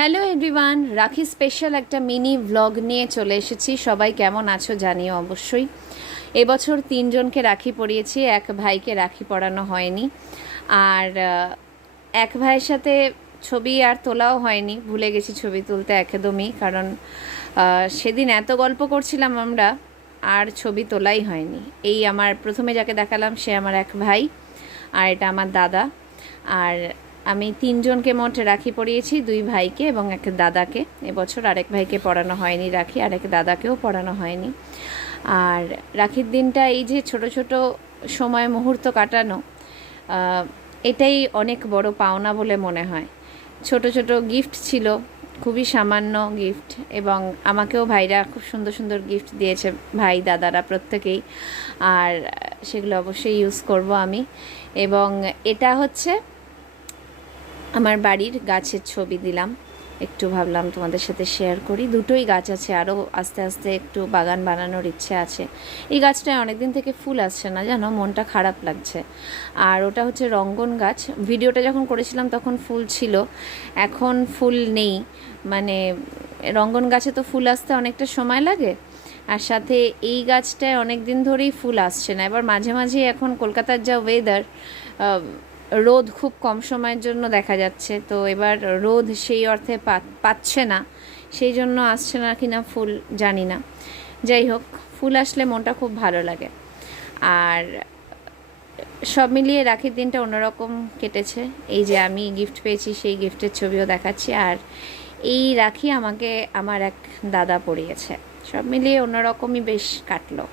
Hello everyone, রাখি special একটা mini vlog নিয়ে চলে এসেছি। সবাই কেমন আছো জানিও অবশ্যই। এবছর 3জনকে রাখি পরিয়েছি, এক ভাইকে রাখি পরানো হয়নি। আর এক ভাইয়ের সাথে ছবি আর তোলাও হয়নি, ভুলে গেছি ছবি তুলতে একদমই। কারণ সেদিন এত গল্প করছিলাম আমরা, আর ছবি তোলাই হয়নি। এই আমার প্রথমে যাকে দেখালাম সে আমার এক ভাই, আর এটা আমার দাদা। আর আমি 3জনকে মোট রাখি পরিয়েছি, 2 ভাইকে এবং এক দাদাকে। এবছর আরেক ভাইকে পরানো হয়নি রাখি, আরেক দাদাকেও পরানো হয়নি। আর রাখির দিনটা এই যে ছোট ছোট সময় মুহূর্ত কাটানো, এটাই অনেক বড় পাওনা বলে মনে হয়। ছোট ছোট গিফট ছিল, খুবই সামান্য গিফট, এবং আমাকেও ভাইরা খুব সুন্দর সুন্দর গিফট দিয়েছে, ভাই দাদারা প্রত্যেকেই। আর সেগুলো অবশ্যই ইউজ করব আমি। এবং এটা হচ্ছে আমার বাড়ির গাছের ছবি দিলাম, একটু ভাবলাম তোমাদের সাথে শেয়ার করি। দুটোই গাছ আছে, আরও আস্তে আস্তে একটু বাগান বানানোর ইচ্ছে আছে। এই গাছটায় অনেকদিন থেকে ফুল আসছে না, জানো, মনটা খারাপ লাগছে। আর ওটা হচ্ছে রঙ্গন গাছ। ভিডিওটা যখন করেছিলাম তখন ফুল ছিল, এখন ফুল নেই। মানে রঙ্গন গাছে তো ফুল আসতে অনেকটা সময় লাগে, আর সাথে এই গাছটায় অনেক দিন ধরেই ফুল আসছে না। এবার মাঝে মাঝে এখন কলকাতার যা ওয়েদার, রোদ খুব কম সময়ের জন্য দেখা যাচ্ছে, তো এবার রোদ সেই অর্থে পাচ্ছে না, সেই জন্য আসছে না কিনা ফুল জানি না। যাই হোক, ফুল আসলে মনটা খুব ভালো লাগে। আর সব মিলিয়ে রাখির দিনটা অন্যরকম কেটেছে। এই যে আমি গিফট পেয়েছি, সেই গিফটের ছবিও দেখাচ্ছি। আর এই রাখি আমাকে আমার এক দাদা পরিয়েছে। সব মিলিয়ে অন্যরকমই বেশ কাটলো।